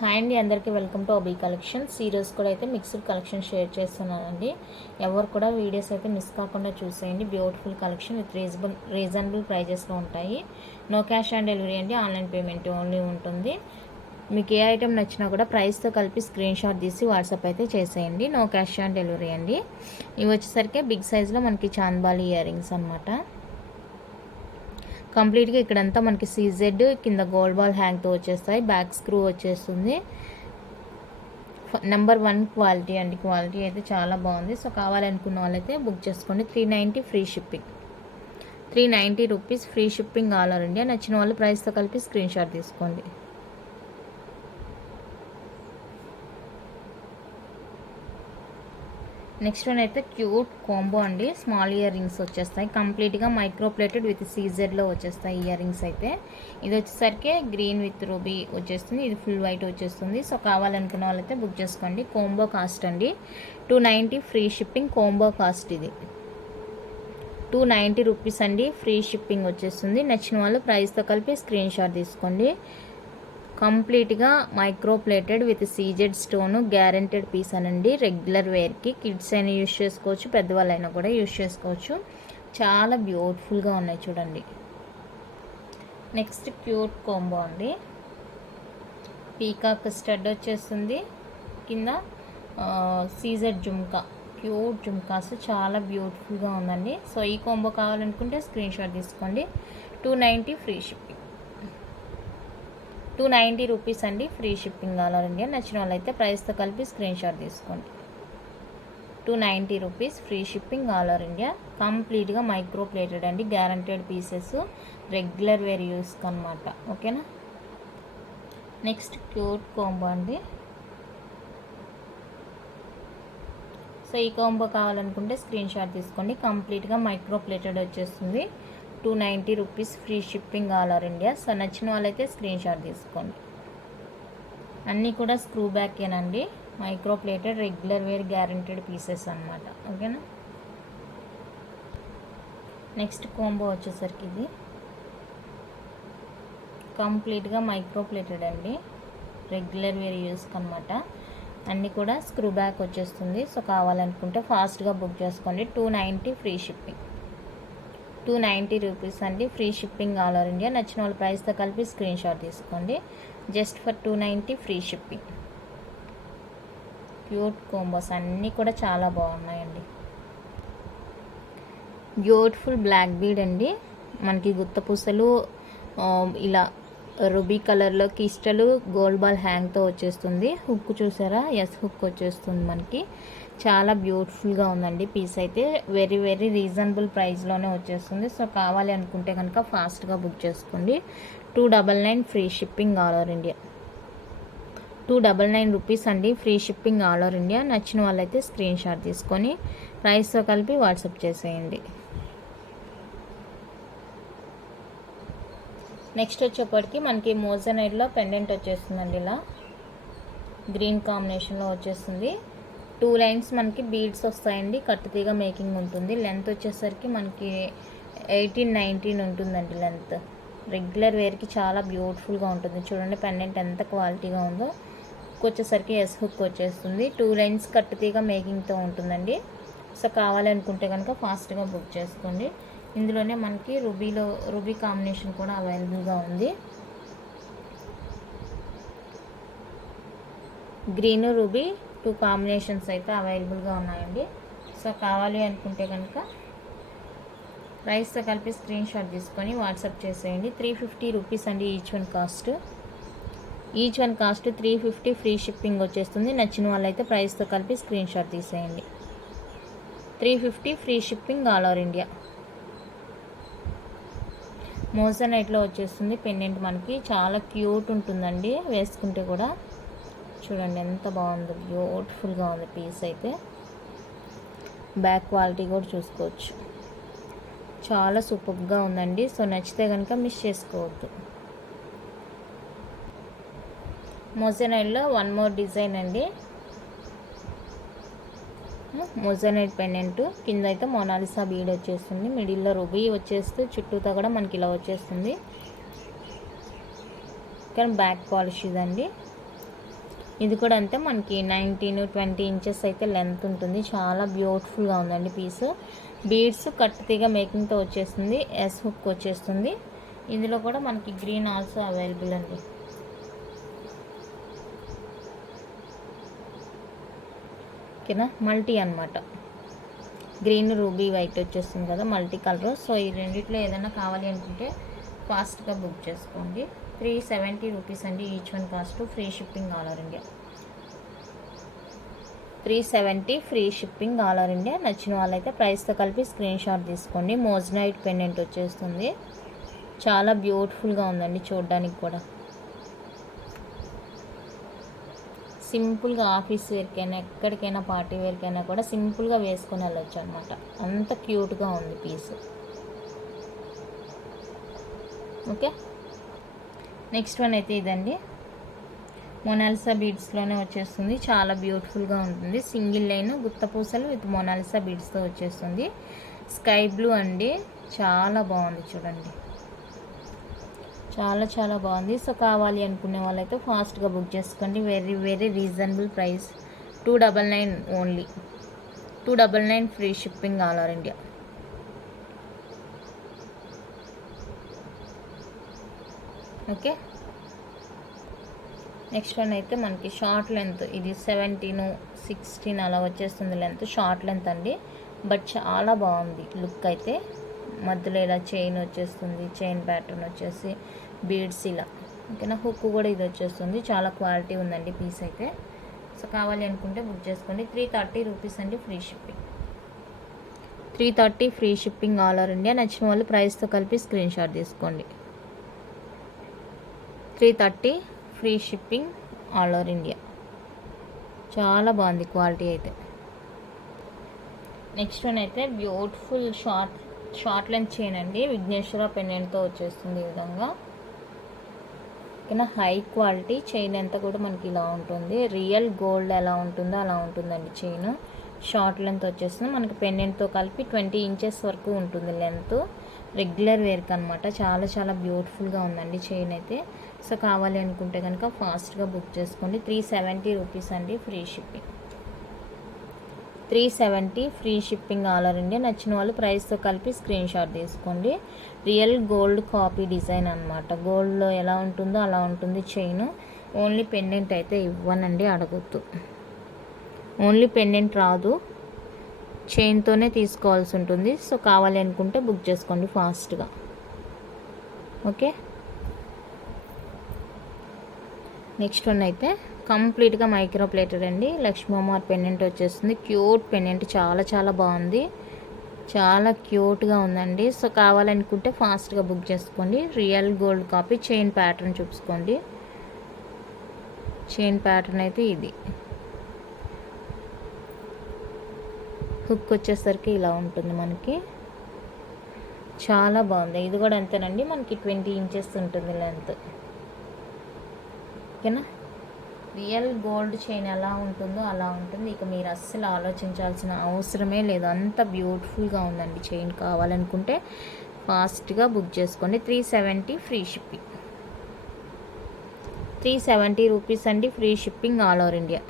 Hi అండి, అందరికీ welcome to అబీ collections. ఈరోజు కూడా అయితే మిక్స్డ్ కలెక్షన్ షేర్ చేస్తున్నానండి. ఎవరు కూడా వీడియోస్ అయితే మిస్ కాకుండా చూసేయండి. బ్యూటిఫుల్ కలెక్షన్ విత్ రీజనబుల్ ప్రైజెస్లో ఉంటాయి. నో క్యాష్ ఆన్ డెలివరీ అండి, ఆన్లైన్ పేమెంట్ ఓన్లీ ఉంటుంది. మీకు ఏ ఐటెం నచ్చినా కూడా ప్రైస్తో కలిపి స్క్రీన్ షాట్ తీసి వాట్సాప్ అయితే చేసేయండి. నో క్యాష్ ఆన్ డెలివరీ అండి. ఇవి వచ్చేసరికి బిగ్ సైజ్లో మనకి చాంద్బాలి ఇయర్ రింగ్స్ అనమాట. కంప్లీట్గా ఇక్కడంతా మనకి సీజెడ్ కింద గోల్డ్ బాల్ హ్యాంగ్తో వచ్చేస్తాయి. బ్యాక్ స్క్రూ వచ్చేస్తుంది. నెంబర్ 1 క్వాలిటీ అండి. క్వాలిటీ అయితే చాలా బాగుంది. సో కావాలనుకున్న వాళ్ళైతే బుక్ చేసుకోండి. 390 free shipping. 390 rupees free shipping all over India. నచ్చిన వాళ్ళు ప్రైస్తో కలిపి స్క్రీన్ షాట్ తీసుకోండి. నెక్స్ట్ వన్ అయితే క్యూట్ కాంబో అండి. స్మాల్ ఇయర్ రింగ్స్ వచ్చేస్తాయి. కంప్లీట్గా మైక్రో ప్లేటెడ్ విత్ సీజెడ్లో వచ్చేస్తాయి ఇయర్ రింగ్స్ అయితే. ఇది వచ్చేసరికి గ్రీన్ విత్ రూబీ వచ్చేస్తుంది. ఇది ఫుల్ వైట్ వచ్చేస్తుంది. సో కావాలనుకున్న వాళ్ళైతే బుక్ చేసుకోండి. కాంబో కాస్ట్ అండి 290 ఫ్రీ షిప్పింగ్. కాంబో కాస్ట్ ఇది 290 రూపీస్ అండి. ఫ్రీ షిప్పింగ్ వచ్చేస్తుంది. నచ్చిన వాళ్ళు ప్రైస్తో కలిపి స్క్రీన్ షాట్ తీసుకోండి. కంప్లీట్గా micro plated with CZ stone guaranteed piece అనండి. రెగ్యులర్ వేర్కి కిడ్స్ అయినా యూజ్ చేసుకోవచ్చు, పెద్దవాళ్ళైనా కూడా యూజ్ చేసుకోవచ్చు. చాలా బ్యూటిఫుల్గా ఉన్నాయి చూడండి. నెక్స్ట్ క్యూట్ కాంబో అండి. పీకాక్ స్టడ్ వచ్చేస్తుంది. కింద సీజెడ్ జుమ్కా, క్యూట్ జుమ్కాస్ చాలా బ్యూటిఫుల్గా ఉందండి. సో ఈ కాంబో కావాలనుకుంటే స్క్రీన్ షాట్ తీసుకోండి. 290 ఫ్రీ షిప్పింగ్. 290 రూపీస్ అండి. Free shipping all over India. నచ్చిన వాళ్ళైతే ప్రైస్తో కలిపి స్క్రీన్ షాట్ తీసుకోండి. 290 rupees free shipping all over India. కంప్లీట్గా మైక్రో ప్లేటెడ్ అండి. గ్యారంటెడ్ పీసెస్, రెగ్యులర్ వేర్ యూస్కి అనమాట. ఓకేనా. నెక్స్ట్ క్యూట్ కాంబో అండి. సో ఈ కాంబో కావాలనుకుంటే స్క్రీన్ షాట్ తీసుకోండి. కంప్లీట్గా మైక్రో ప్లేటెడ్ వచ్చేస్తుంది. 290 rupees free shipping all over India. So నచ్చిన వాళ్ళైతే స్క్రీన్ షాట్ తీసుకోండి. అన్నీ కూడా screw బ్యాకేనండి. Micro plated regular wear guaranteed pieces అనమాట. ఓకేనా. నెక్స్ట్ కాంబో వచ్చేసరికి ఇది కంప్లీట్గా మైక్రో ప్లేటెడ్ అండి. రెగ్యులర్ వేర్ యూస్కి అనమాట. అన్నీ కూడా స్క్రూ బ్యాక్ వచ్చేస్తుంది. సో కావాలనుకుంటే ఫాస్ట్గా బుక్ చేసుకోండి. 290 ఫ్రీ షిప్పింగ్. 290 రూపీస్ అండి. Free shipping all over India. నచ్చిన వాళ్ళ ప్రైస్తో కలిపి స్క్రీన్ షాట్ తీసుకోండి. Just for 290 free shipping. Cute combos అన్నీ కూడా చాలా బాగున్నాయండి. బ్యూటిఫుల్ బ్లాక్ బీడ్ అండి. మనకి గుత్త పూసలు ఇలా రూబీ కలర్లో కిస్టలు గోల్డ్ బాల్ హ్యాంగ్తో వచ్చేస్తుంది. హుక్ చూసారా? ఎస్ హుక్ వచ్చేస్తుంది మనకి. చాలా బ్యూటిఫుల్గా ఉందండి పీస్ అయితే. వెరీ వెరీ రీజనబుల్ ప్రైస్లోనే వచ్చేస్తుంది. సో కావాలి అనుకుంటే కనుక ఫాస్ట్గా బుక్ చేసుకోండి. 299 free shipping all over India. 299 rupees అండి. Free shipping all over India. నచ్చిన వాళ్ళైతే స్క్రీన్ షాట్ తీసుకొని ప్రైస్తో కలిపి వాట్సాప్ చేసేయండి. నెక్స్ట్ వచ్చేప్పటికి మనకి మోజనైడ్లో పెండెంట్ వచ్చేస్తుందండి. ఇలా గ్రీన్ కాంబినేషన్లో వచ్చేస్తుంది. 2 లైన్స్ మనకి బీడ్స్ వస్తాయండి. కట్టుతీగా మేకింగ్ ఉంటుంది. లెంత్ వచ్చేసరికి మనకి 18-19 ఉంటుందండి లెంత్. రెగ్యులర్ వేర్కి చాలా బ్యూటిఫుల్గా ఉంటుంది. చూడండి పెండెంట్ ఎంత క్వాలిటీగా ఉందో. హుక్ వచ్చేసరికి ఎస్ హుక్ వచ్చేస్తుంది. 2 లైన్స్ కట్టుతీగా మేకింగ్తో ఉంటుందండి. సో కావాలనుకుంటే కనుక ఫాస్ట్గా బుక్ చేసుకోండి. ఇందులోనే మనకి రూబీ కాంబినేషన్ కూడా అవైలబుల్గా ఉంది. గ్రీన్ రూబీ 2 కాంబినేషన్స్ అయితే అవైలబుల్గా ఉన్నాయండి. సో కావాలి అనుకుంటే కనుక ప్రైస్తో కలిపి స్క్రీన్ షాట్ తీసుకొని వాట్సాప్ చేసేయండి. 350 రూపీస్ అండి each one cost. 350 free shipping వచ్చేస్తుంది. నచ్చిన వాళ్ళైతే ప్రైస్తో కలిపి స్క్రీన్ షాట్ తీసేయండి. 350 free shipping all over India. మోజనైట్లో వచ్చేస్తుంది పెండెంట్ మనకి. చాలా క్యూట్ ఉంటుందండి వేసుకుంటే కూడా. చూడండి ఎంత బాగుందో, బ్యూటిఫుల్గా ఉంది పీస్ అయితే. బ్యాక్ క్వాలిటీ కూడా చూసుకోవచ్చు. చాలా సూపర్గా ఉందండి. సో నచ్చితే కనుక మిస్ చేసుకోవద్దు. మోజనైట్లో 1 మోర్ డిజైన్ అండి. మొజనైట్ పెండెంట్ కింద అయితే మొనాలిసా బీడ్ వచ్చేస్తుంది. మిడిల్లో రూబీ వచ్చేస్తే చుట్టూతో కూడా మనకి ఇలా వచ్చేస్తుంది. కానీ బ్యాక్ పాలిష్ ఇదండి. ఇది కూడా అంతే మనకి 19-20 ఇంచెస్ అయితే లెంత్ ఉంటుంది. చాలా బ్యూటిఫుల్గా ఉందండి పీసు. బీడ్స్ కట్ తీగ మేకింగ్తో వచ్చేస్తుంది. ఎస్ హుక్ వచ్చేస్తుంది. ఇందులో కూడా మనకి గ్రీన్ ఆల్సో అవైలబుల్ అండి. ఓకేనా, మల్టీ అనమాట. గ్రీన్ రూబీ వైట్ వచ్చేస్తుంది కదా, మల్టీ కలర్. సో ఈ రెండిట్లో ఏదైనా కావాలి అనుకుంటే ఫాస్ట్గా బుక్ చేసుకోండి. 370 రూపీస్ అండి each one cost. Free shipping all over India. 370 free shipping all over India. నచ్చిన వాళ్ళైతే ప్రైస్తో కలిపి స్క్రీన్ షాట్ తీసుకోండి. మోజనైట్ పెండెంట్ వచ్చేస్తుంది. చాలా బ్యూటిఫుల్గా ఉందండి చూడడానికి కూడా. సింపుల్గా ఆఫీస్ వేర్కైనా ఎక్కడికైనా పార్టీ వేర్కైనా కూడా సింపుల్గా వేసుకొని వెళ్ళొచ్చు అనమాట. అంత క్యూట్గా ఉంది పీస్. ఓకే, నెక్స్ట్ వన్ అయితే ఇదండి. మొనాలిసా బీడ్స్లోనే వచ్చేస్తుంది. చాలా బ్యూటిఫుల్గా ఉంటుంది. సింగిల్ లైన్ గుత్తపూసలు విత్ మొనాలిసా బీడ్స్తో వచ్చేస్తుంది. స్కై బ్లూ అండి, చాలా బాగుంది చూడండి. చాలా చాలా బాగుంది. సో కావాలి అనుకునే వాళ్ళైతే ఫాస్ట్గా బుక్ చేసుకోండి. Very very reasonable price. 299 only. 299 free shipping all over India. Okay, next one అయితే మనకి షార్ట్ లెంత్. ఇది 17-16 అలా వచ్చేస్తుంది లెంత్. షార్ట్ లెంత్ అండి, బట్ చాలా బాగుంది లుక్ అయితే. మధ్యలో ఇలా చైన్ వచ్చేస్తుంది. చైన్ ప్యాటర్న్ వచ్చేసి బీడ్స్ ఇలా. ఓకేనా, హుక్ కూడా ఇది వచ్చేస్తుంది. చాలా క్వాలిటీ ఉందండి పీస్ అయితే. సో కావాలి అనుకుంటే బుక్ చేసుకోండి. 330 రూపీస్ అండి free shipping. 330 free shipping all over India. నచ్చిన వాళ్ళు ప్రైస్తో కలిపి స్క్రీన్ షాట్ తీసుకోండి. 330 free shipping all over India. చాలా బాగుంది క్వాలిటీ అయితే. నెక్స్ట్ వన్ అయితే బ్యూటిఫుల్ షార్ట్ లెంత్ చైన్ అండి. విఘ్నేశ్వర పెండెంట్తో వచ్చేస్తుంది ఈ విధంగా. ఓకేనా, హై క్వాలిటీ చైన్ అంతా కూడా మనకి ఇలా ఉంటుంది. రియల్ గోల్డ్ ఎలా ఉంటుందో అలా ఉంటుందండి చైన్. షార్ట్ లెంత్ వచ్చేస్తుంది మనకి. పెండెంట్తో కలిపి 20 ఇంచెస్ వరకు ఉంటుంది లెంత్. రెగ్యులర్ వేర్కి అనమాట. చాలా చాలా బ్యూటిఫుల్గా ఉందండి చైన్ అయితే. సో కావాలి అనుకుంటే కనుక ఫాస్ట్గా బుక్ చేసుకోండి. 370 రూపీస్ అండి free shipping. 370 free shipping all over India. నచ్చిన వాళ్ళు ప్రైస్తో కలిపి స్క్రీన్ షాట్ తీసుకోండి. రియల్ గోల్డ్ కాపీ డిజైన్ అనమాట. గోల్డ్లో ఎలా ఉంటుందో అలా ఉంటుంది చైన్. ఓన్లీ పెండెంట్ అయితే ఇవ్వనండి, అడగొద్దు. ఓన్లీ పెండెంట్ రాదు, చైన్తోనే తీసుకోవాల్సి ఉంటుంది. సో కావాలి అనుకుంటే బుక్ చేసుకోండి ఫాస్ట్గా. ఓకే, నెక్స్ట్ వన్ అయితే కంప్లీట్గా మైక్రో ప్లేటెడ్ అండి. లక్ష్మీ అమ్మవారి పెండెంట్ వచ్చేస్తుంది. క్యూట్ పెండెంట్, చాలా చాలా బాగుంది. చాలా క్యూట్గా ఉందండి. సో కావాలనుకుంటే ఫాస్ట్గా బుక్ చేసుకోండి. Real gold copy. Chain pattern చూసుకోండి. చైన్ ప్యాటర్న్ అయితే ఇది. హుక్ వచ్చేసరికి ఇలా ఉంటుంది మనకి. చాలా బాగుంది. ఇది కూడా అంతేనండి, మనకి 20 ఇంచెస్ ఉంటుంది లెంత్. ఓకేనా, రియల్ గోల్డ్ చైన్ ఎలా ఉంటుందో అలా ఉంటుంది. ఇక మీరు అస్సలు ఆలోచించాల్సిన అవసరమే లేదు. అంత బ్యూటిఫుల్గా ఉందండి చైన్. కావాలనుకుంటే ఫాస్ట్గా బుక్ చేసుకోండి. 370 ఫ్రీ షిప్పింగ్. 370 రూపీస్ అండి free shipping all over India.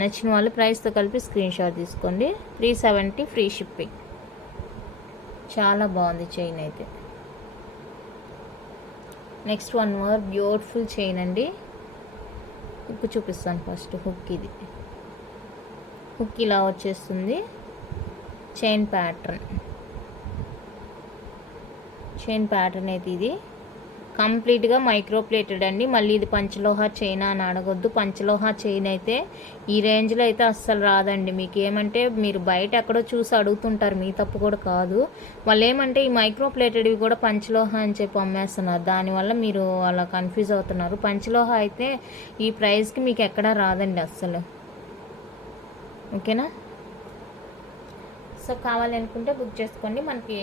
నచ్చిన వాళ్ళు ప్రైస్తో కలిపి స్క్రీన్ షాట్ తీసుకోండి. 370 ఫ్రీ షిప్పింగ్. చాలా బాగుంది చైన్ అయితే. Next one more beautiful chain అండి. హుక్ చూపిస్తాను ఫస్ట్. హుక్ ఇది. హుక్ ఇలా వచ్చేస్తుంది. చైన్ ప్యాటర్న్ అయితే ఇది కంప్లీట్గా మైక్రో ప్లేటెడ్ అండి. మళ్ళీ ఇది పంచలోహ చైన్ అని అడగొద్దు. పంచలోహ చైన్ అయితే ఈ రేంజ్లో అయితే అస్సలు రాదండి. మీకు ఏమంటే మీరు బయట ఎక్కడో చూసి అడుగుతుంటారు, మీ తప్పు కూడా కాదు. వాళ్ళు ఏమంటే ఈ మైక్రో ప్లేటెడ్వి కూడా పంచలోహ అని చెప్పి అమ్మేస్తున్నారు. దానివల్ల మీరు అలా కన్ఫ్యూజ్ అవుతున్నారు. పంచలోహ అయితే ఈ ప్రైస్కి మీకు ఎక్కడా రాదండి అస్సలు. ఓకేనా, సో కావాలనుకుంటే బుక్ చేసుకోండి. మనకి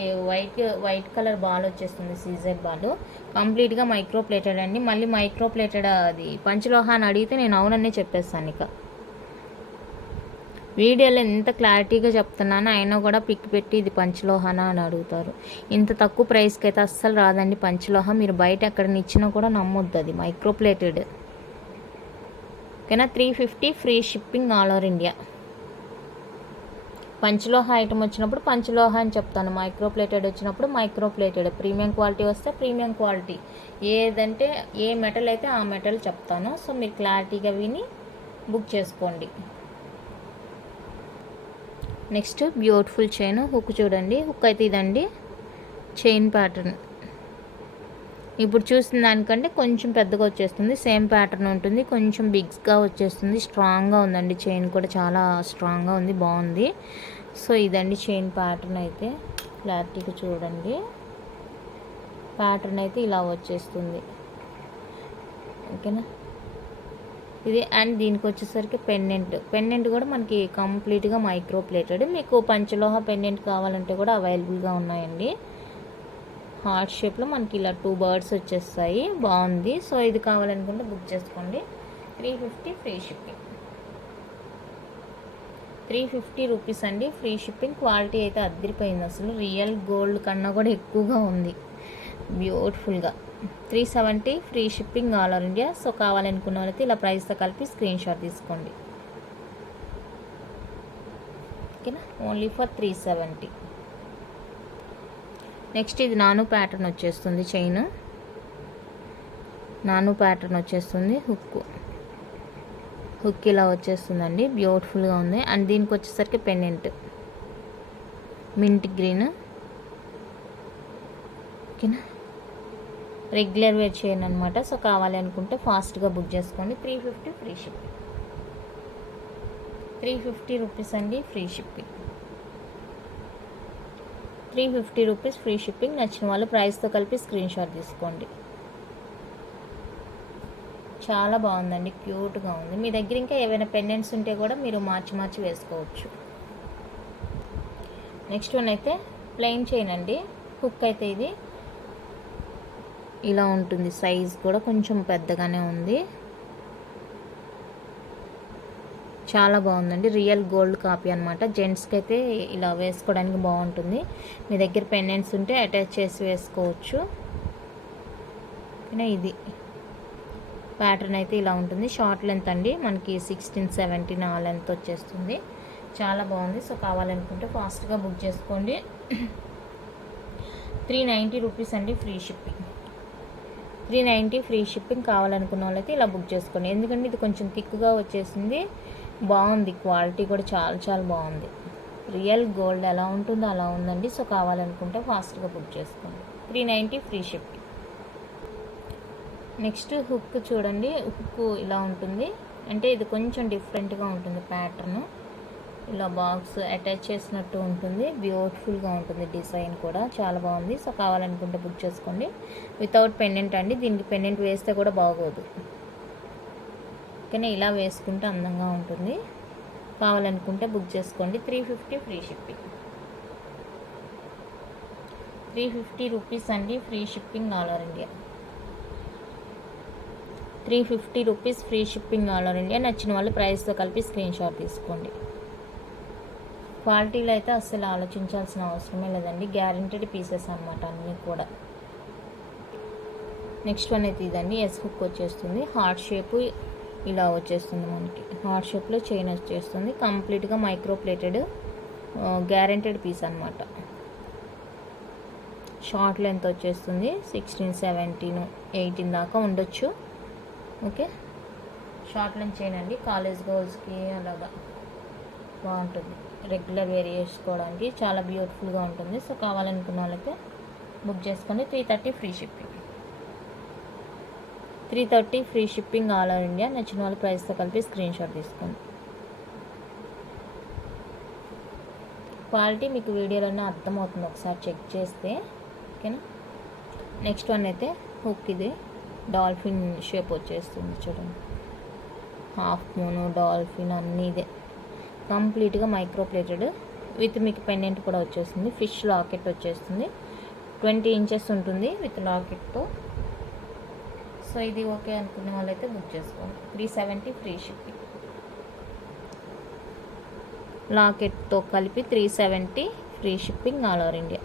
వైట్ కలర్ బాల్ వచ్చేస్తుంది. సీజర్ బాల్ కంప్లీట్గా మైక్రో ప్లేటెడ్ అండి. మళ్ళీ మైక్రో ప్లేటెడ్ అది పంచలోహ అని అడిగితే నేను అవుననే చెప్పేస్తాను. ఇక వీడియోలో ఎంత క్లారిటీగా చెప్తున్నాను, అయినా కూడా పిక్ పెట్టి ఇది పంచలోహనా అని అడుగుతారు. ఇంత తక్కువ ప్రైస్కి అయితే అస్సలు రాదండి పంచలోహ. మీరు బయట ఎక్కడ ఇచ్చినా కూడా నమ్మొద్దు, అది మైక్రో ప్లేటెడ్. ఓకేనా. 350 free shipping all over India. పంచలోహ ఐటమ్ వచ్చినప్పుడు పంచలోహ అని చెప్తాను, మైక్రో ప్లేటెడ్ వచ్చినప్పుడు మైక్రో ప్లేటెడ్, ప్రీమియం క్వాలిటీ వస్తే ప్రీమియం క్వాలిటీ, ఏదంటే ఏ మెటల్ అయితే ఆ మెటల్ చెప్తాను. సో మీరు క్లారిటీగా విని బుక్ చేసుకోండి. నెక్స్ట్ బ్యూటిఫుల్ చైన్ హుక్ చూడండి. హుక్ అయితే ఇదండి చైన్ ప్యాటర్న్. ఇప్పుడు చూసిన దానికంటే కొంచెం పెద్దగా వచ్చేస్తుంది, సేమ్ ప్యాటర్న్ ఉంటుంది, కొంచెం బిగ్గా వచ్చేస్తుంది. స్ట్రాంగ్గా ఉందండి చైన్ కూడా, చాలా స్ట్రాంగ్గా ఉంది, బాగుంది. సో ఇదండి చైన్ ప్యాటర్న్ అయితే, క్లారిటీగా చూడండి. ప్యాటర్న్ అయితే ఇలా వచ్చేస్తుంది. ఓకేనా. ఇది అండ్ దీనికి వచ్చేసరికి పెండెంట్ కూడా మనకి కంప్లీట్గా మైక్రో ప్లేటెడ్. మీకు పంచలోహ పెండెంట్ కావాలంటే కూడా అవైలబుల్గా ఉన్నాయండి. హార్ట్ షేప్లో మనకి ఇలా 2 బర్డ్స్ వచ్చేస్తాయి, బాగుంది. సో ఇది కావాలనుకుంటే బుక్ చేసుకోండి. 350 ఫ్రీ షిప్పింగ్. 350 రూపీస్ అండి ఫ్రీ షిప్పింగ్. క్వాలిటీ అయితే అద్దరిపోయింది, అసలు రియల్ గోల్డ్ కన్నా కూడా ఎక్కువగా ఉంది, బ్యూటిఫుల్గా. 370 free shipping all over India. So కావాలనుకున్న వాళ్ళైతే ఇలా ప్రైస్తో కలిపి స్క్రీన్ షాట్ తీసుకోండి. ఓకేనా, ఓన్లీ ఫర్ 370. నెక్స్ట్ ఇది నాను ప్యాటర్న్ వచ్చేస్తుంది, చైన్ నాను ప్యాటర్న్ వచ్చేస్తుంది. హుక్ ఇలా వచ్చేస్తుందండి, బ్యూటిఫుల్గా ఉంది. అండ్ దీనికి వచ్చేసరికి పెండెంట్ మింట్ గ్రీన్. ఓకేనా, రెగ్యులర్ వేర్ చైన్ అనమాట. సో కావాలి అనుకుంటే ఫాస్ట్గా బుక్ చేసుకోండి. 350 ఫ్రీ షిప్పింగ్. 350 రూపీస్ అండి free shipping. 350 rupees free shipping. నచ్చిన వాళ్ళు ప్రైస్తో కలిపి స్క్రీన్ షాట్ తీసుకోండి. చాలా బాగుందండి, క్యూట్గా ఉంది. మీ దగ్గర ఇంకా ఏవైనా పెండెంట్స్ ఉంటే కూడా మీరు మార్చి వేసుకోవచ్చు. నెక్స్ట్ వన్ అయితే ప్లెయిన్ చైన్ అండి. హుక్ అయితే ఇది ఇలా ఉంటుంది, సైజ్ కూడా కొంచెం పెద్దగానే ఉంది, చాలా బాగుందండి. రియల్ గోల్డ్ కాపీ అనమాట. జెంట్స్కి అయితే ఇలా వేసుకోవడానికి బాగుంటుంది. మీ దగ్గర పెండెంట్స్ ఉంటే అటాచ్ చేసి వేసుకోవచ్చు. ఇది ప్యాటర్న్ అయితే ఇలా ఉంటుంది. షార్ట్ లెంత్ అండి, మనకి 16-17 ఆ లెంత్ వచ్చేస్తుంది. చాలా బాగుంది. సో కావాలనుకుంటే ఫాస్ట్గా బుక్ చేసుకోండి. 390 రూపీస్ అండి ఫ్రీ షిప్పింగ్. 390 free shipping. కావాలనుకున్న వాళ్ళైతే ఇలా బుక్ చేసుకోండి. ఎందుకంటే ఇది కొంచెం థిక్గా వచ్చేసింది, బాగుంది. క్వాలిటీ కూడా చాలా బాగుంది. రియల్ గోల్డ్ ఎలా ఉంటుందో అలా ఉందండి. సో కావాలనుకుంటే ఫాస్ట్గా బుక్ చేసుకోండి. 390 ఫ్రీ షిప్పింగ్. నెక్స్ట్ హుక్ చూడండి. హుక్ ఇలా ఉంటుంది, అంటే ఇది కొంచెం డిఫరెంట్గా ఉంటుంది ప్యాటర్న్. ఇలా బాక్స్ అటాచ్ చేసినట్టు ఉంటుంది, బ్యూటిఫుల్గా ఉంటుంది. డిజైన్ కూడా చాలా బాగుంది. సో కావాలనుకుంటే బుక్ చేసుకోండి. వితౌట్ పెండెంట్ అండి, దీనికి పెండెంట్ వేస్తే కూడా బాగోదు, కానీ ఇలా వేసుకుంటే అందంగా ఉంటుంది. కావాలనుకుంటే బుక్ చేసుకోండి. 350 ఫ్రీ షిప్పింగ్. 350 రూపీస్ అండి free shipping all over India. 350 rupees free shipping all over India. నచ్చిన వాళ్ళు ప్రైస్తో కలిపి స్క్రీన్ షాట్ తీసుకోండి. క్వాలిటీలో అయితే అస్సలు ఆలోచించాల్సిన అవసరమే లేదండి, గ్యారెంటెడ్ పీసెస్ అనమాట అన్నీ కూడా. నెక్స్ట్ వన్ అయితే ఇదండి, ఎస్ హుక్ వచ్చేస్తుంది. హార్ట్ షేప్ ఇలా వచ్చేస్తుంది, మనకి హార్ట్ షేప్లో చైన్ వచ్చేస్తుంది. కంప్లీట్గా మైక్రో ప్లేటెడ్ గ్యారెంటెడ్ పీస్ అనమాట. షార్ట్ లెంత్ వచ్చేస్తుంది, 16-17-18 దాకా ఉండొచ్చు. ఓకే, షార్ట్ లెంత్ చైన్ అండి. కాలేజ్ గర్ల్స్కి అలాగా బాగుంటుంది, రెగ్యులర్ వేర్ చేసుకోవడానికి చాలా బ్యూటిఫుల్గా ఉంటుంది. సో కావాలనుకున్న వాళ్ళైతే బుక్ చేసుకోండి. 330 free shipping. 330 free shipping all over India. నచ్చిన వాళ్ళ ప్రైస్తో కలిపి స్క్రీన్ షాట్ తీసుకోండి. క్వాలిటీ మీకు వీడియోలోనే అర్థమవుతుంది, ఒకసారి చెక్ చేస్తే. ఓకేనా. నెక్స్ట్ వన్ అయితే హుక్, ఇది డాల్ఫిన్ షేప్ వచ్చేస్తుంది చూడండి. హాఫ్ మూన్, డాల్ఫిన్ అన్నీ ఇదే. కంప్లీట్గా మైక్రో ప్లేటెడ్ విత్ మీకు పెండెంట్ కూడా వచ్చేస్తుంది. ఫిష్ లాకెట్ వచ్చేస్తుంది, 20 ఇంచెస్ ఉంటుంది విత్ లాకెట్తో. సో ఇది ఓకే అనుకునే వాళ్ళైతే బుక్ చేసుకోండి. 370 ఫ్రీ షిప్పింగ్. లాకెట్తో కలిపి 370 free shipping all over India.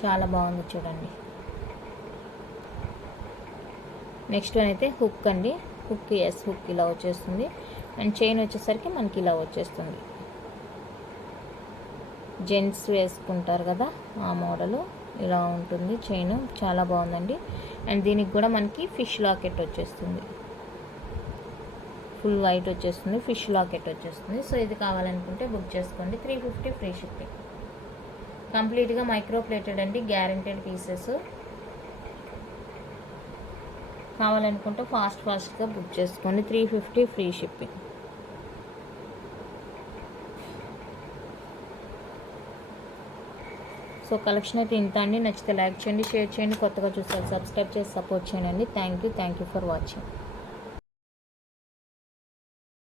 చాలా బాగుంది చూడండి. నెక్స్ట్ వన్ అయితే హుక్ అండి. హుక్ హుక్ ఇలా వచ్చేస్తుంది. అండ్ చైన్ వచ్చేసరికి మనకి ఇలా వచ్చేస్తుంది. జెంట్స్ వేసుకుంటారు కదా ఆ మోడలు ఇలా ఉంటుంది. చైన్ చాలా బాగుందండి. అండ్ దీనికి కూడా మనకి ఫిష్ లాకెట్ వచ్చేస్తుంది. ఫుల్ వైట్ వచ్చేస్తుంది. ఫిష్ లాకెట్ వచ్చేస్తుంది. సో ఇది కావాలనుకుంటే బుక్ చేసుకోండి. 350 ఫ్రీ షిప్పింగ్. కంప్లీట్గా మైక్రో ప్లేటెడ్ అండి, గ్యారెంటెడ్ పీసెస్. కావాలనుకుంటే ఫాస్ట్గా బుక్ చేసుకోండి. 350 ఫ్రీ షిప్పింగ్. సో కలెక్షన్ అయితే ఇంత అండి. నచ్చితే లైక్ చేయండి, షేర్ చేయండి, కొత్తగా చూస్తే సబ్స్క్రైబ్ చేసి సపోర్ట్ చేయండి. Thank you for watching.